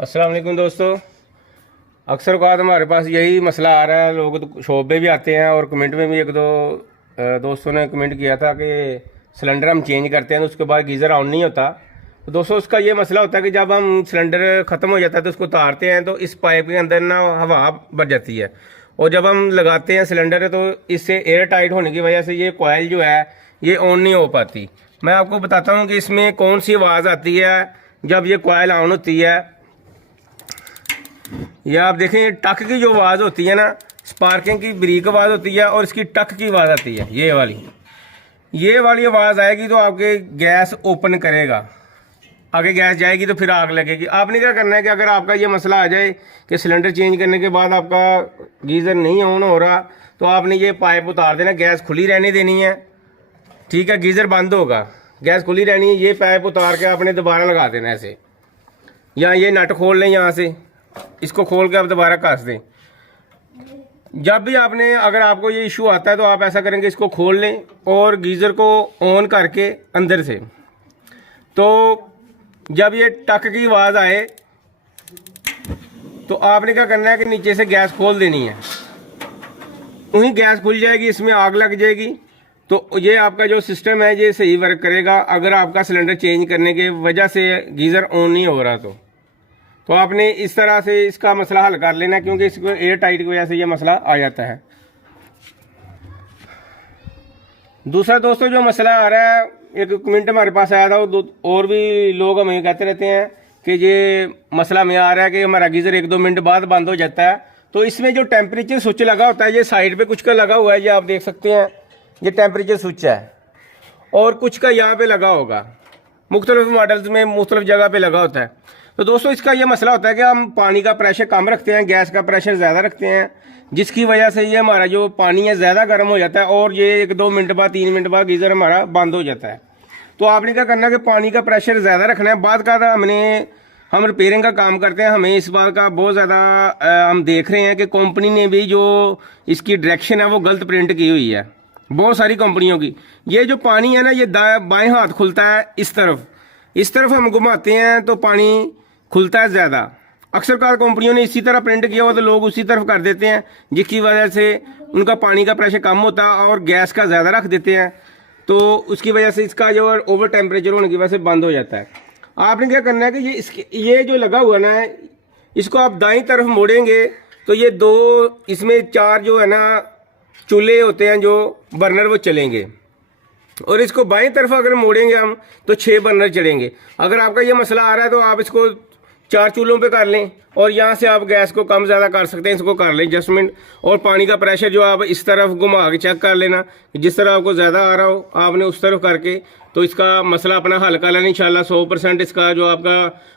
अस्सलाम वालेकुम दोस्तों। अक्सर औक़ात हमारे पास यही मसला आ रहा है। लोग तो शॉप पे भी आते हैं और कमेंट में भी एक दो दोस्तों ने कमेंट किया था कि सिलेंडर हम चेंज करते हैं तो उसके बाद गीज़र ऑन नहीं होता। तो दोस्तों उसका ये मसला होता है कि जब हम सिलेंडर ख़त्म हो जाता है तो उसको उतारते हैं तो इस पाइप के अंदर ना हवा भर जाती है और जब हम लगाते हैं सिलेंडर तो इससे एयर टाइट होने की वजह से ये कॉइल जो है ये ऑन नहीं हो पाती। मैं आपको बताता हूँ कि इसमें कौन सी आवाज़ आती है जब ये कॉइल ऑन होती है। यह आप देखें टक की जो आवाज़ होती है ना, स्पार्किंग की ब्रीक आवाज़ होती है और इसकी टक की आवाज़ आती है। ये वाली आवाज़ आएगी तो आपके गैस ओपन करेगा, आगे गैस जाएगी तो फिर आग लगेगी। आपने क्या करना है कि अगर आपका ये मसला आ जाए कि सिलेंडर चेंज करने के बाद आपका गीज़र नहीं ऑन हो रहा तो आपने ये पाइप उतार देना, गैस खुली रहने देनी है। ठीक है, गीज़र बंद होगा, गैस खुली रहनी है। ये पाइप उतार के आपने दोबारा लगा देना ऐसे, या ये नट खोल लें यहाँ से, इसको खोल के आप दोबारा कस दें। जब भी आपने अगर आपको ये इशू आता है तो आप ऐसा करेंगे, इसको खोल लें और गीज़र को ऑन करके अंदर से, तो जब ये टक की आवाज़ आए तो आपने क्या करना है कि नीचे से गैस खोल देनी है। वहीं गैस खुल जाएगी, इसमें आग लग जाएगी तो ये आपका जो सिस्टम है ये सही वर्क करेगा। अगर आपका सिलेंडर चेंज करने के वजह से गीज़र ऑन नहीं हो रहा तो आपने इस तरह से इसका मसला हल कर लेना, क्योंकि इसको एयर टाइट की वजह से ये मसला आ जाता है। दूसरा दोस्तों जो मसला आ रहा है, एक कमेंट हमारे पास आया था और भी लोग हमें कहते रहते हैं कि ये मसला में आ रहा है कि हमारा गीज़र 1-2 मिनट बाद बंद हो जाता है। तो इसमें जो टेम्परेचर स्विच लगा होता है, ये साइड पे कुछ का लगा हुआ है, ये आप देख सकते हैं, ये टेम्परेचर स्विच है और कुछ का यहाँ पे लगा होगा। मुख्तलिफ मॉडल्स में मुख्तलिफ जगह पे लगा होता है। तो दोस्तों इसका ये मसला होता है कि हम पानी का प्रेशर कम रखते हैं, गैस का प्रेशर ज़्यादा रखते हैं, जिसकी वजह से ये हमारा जो पानी है ज़्यादा गर्म हो जाता है और ये 1-2 मिनट बाद 3 मिनट बाद गीज़र हमारा बंद हो जाता है। तो आपने क्या करना है कि पानी का प्रेशर ज़्यादा रखना है। बाद का हम रिपेयरिंग का काम करते हैं, हमें इस बात का बहुत ज़्यादा हम देख रहे हैं कि कंपनी ने भी जो इसकी डायरेक्शन है वो गलत प्रिंट की हुई है, बहुत सारी कंपनियों की। ये जो पानी है ना, ये बाएं हाथ खुलता है इस तरफ हम घुमाते हैं तो पानी खुलता है ज़्यादा। अक्सर कार कंपनियों ने इसी तरह प्रिंट किया हुआ तो लोग उसी तरफ कर देते हैं, जिसकी वजह से उनका पानी का प्रेशर कम होता है और गैस का ज़्यादा रख देते हैं, तो उसकी वजह से इसका जो ओवर टेम्परेचर होने की वजह से बंद हो जाता है। आपने क्या करना है कि ये जो लगा हुआ ना, इसको आप दाईं तरफ मोड़ेंगे तो ये 2 इसमें 4 जो है ना चूल्हे होते हैं जो बर्नर वो चलेंगे, और इसको बाईं तरफ अगर मोड़ेंगे हम तो 6 बर्नर चलेंगे। अगर आपका ये मसला आ रहा है तो आप इसको 4 चूल्हों पे कर लें और यहाँ से आप गैस को कम ज़्यादा कर सकते हैं, इसको कर लें एडजस्टमेंट। और पानी का प्रेशर जो आप इस तरफ घुमा के चेक कर लेना, जिस तरह आपको ज़्यादा आ रहा हो आपने उस तरफ करके तो इसका मसला अपना हल कर लेना इंशाल्लाह। 100% इसका जो आपका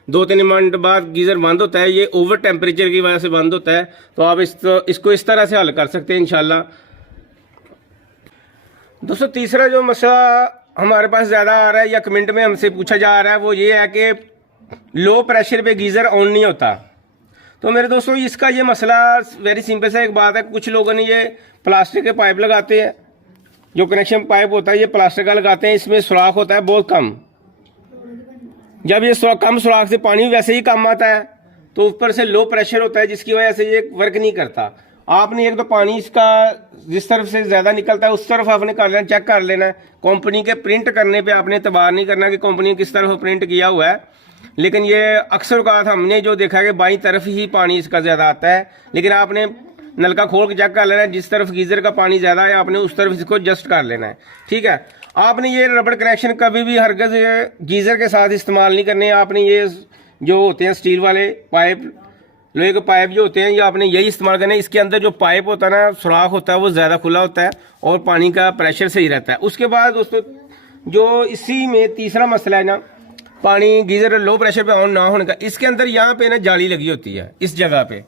2-3 मिनट बाद गीज़र बंद होता है, ये ओवर टेम्परेचर की वजह से बंद होता है, तो आप इसको इस तरह से हल कर सकते हैं इंशाल्लाह। दोस्तों तीसरा जो मसला हमारे पास ज़्यादा आ रहा है या कमेंट में हमसे पूछा जा रहा है वो ये है कि लो प्रेशर पे गीज़र ऑन नहीं होता। तो मेरे दोस्तों इसका ये मसला वेरी सिंपल सा एक बात है, कुछ लोगों ने ये प्लास्टिक के पाइप लगाते हैं, जो कनेक्शन पाइप होता है ये प्लास्टिक का लगाते हैं, इसमें सुराख होता है बहुत कम। जब ये कम सुराख से पानी वैसे ही कम आता है तो ऊपर से लो प्रेशर होता है, जिसकी वजह से ये वर्क नहीं करता। आपने एक तो पानी इसका जिस तरफ से ज़्यादा निकलता है उस तरफ आपने कर लेना, चेक कर लेना है। कंपनी के प्रिंट करने पे आपने एतबार नहीं करना कि कंपनी ने किस तरफ प्रिंट किया हुआ है, लेकिन ये अक्सर औक़ात हमने जो देखा है कि बाईं तरफ ही पानी इसका ज़्यादा आता है। लेकिन आपने नलका खोल के चेक कर लेना है, जिस तरफ गीज़र का पानी ज़्यादा है आपने उस तरफ इसको एडजस्ट कर लेना है। ठीक है, आपने ये रबड़ कनेक्शन कभी भी हरगिज़ गीज़र के साथ इस्तेमाल नहीं करने। आपने ये जो होते हैं स्टील वाले पाइप, लोहे के पाइप जो होते हैं, ये आपने यही इस्तेमाल करना है। इसके अंदर जो पाइप होता है ना, सुराख होता है, वो ज़्यादा खुला होता है और पानी का प्रेशर सही रहता है। उसके बाद दोस्तों जो इसी में तीसरा मसला है ना, पानी गीज़र लो प्रेशर पे ऑन ना होने का, इसके अंदर यहाँ पे ना जाली लगी होती है। इस जगह पे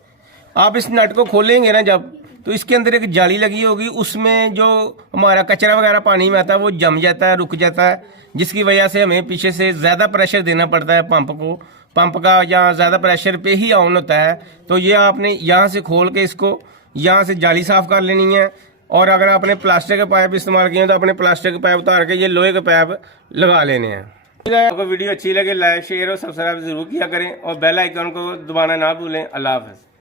आप इस नट को खोलेंगे ना जब, तो इसके अंदर एक जाली लगी होगी, उसमें जो हमारा कचरा वगैरह पानी में आता है वो जम जाता है, रुक जाता है, जिसकी वजह से हमें पीछे से ज़्यादा प्रेशर देना पड़ता है पंप का, या ज़्यादा प्रेशर पे ही ऑन होता है। तो ये आपने यहाँ से खोल के इसको यहाँ से जाली साफ़ कर लेनी है। और अगर आपने प्लास्टिक के पाइप इस्तेमाल किए हैं तो अपने प्लास्टिक के पाइप उतार के ये लोहे के पाइप लगा लेने हैं। आपको वीडियो अच्छी लगे लाइक शेयर और सब्सक्राइब जरूर किया करें और बेल आइकन को दबाना ना भूलें। अल्लाह हाफ़िज़।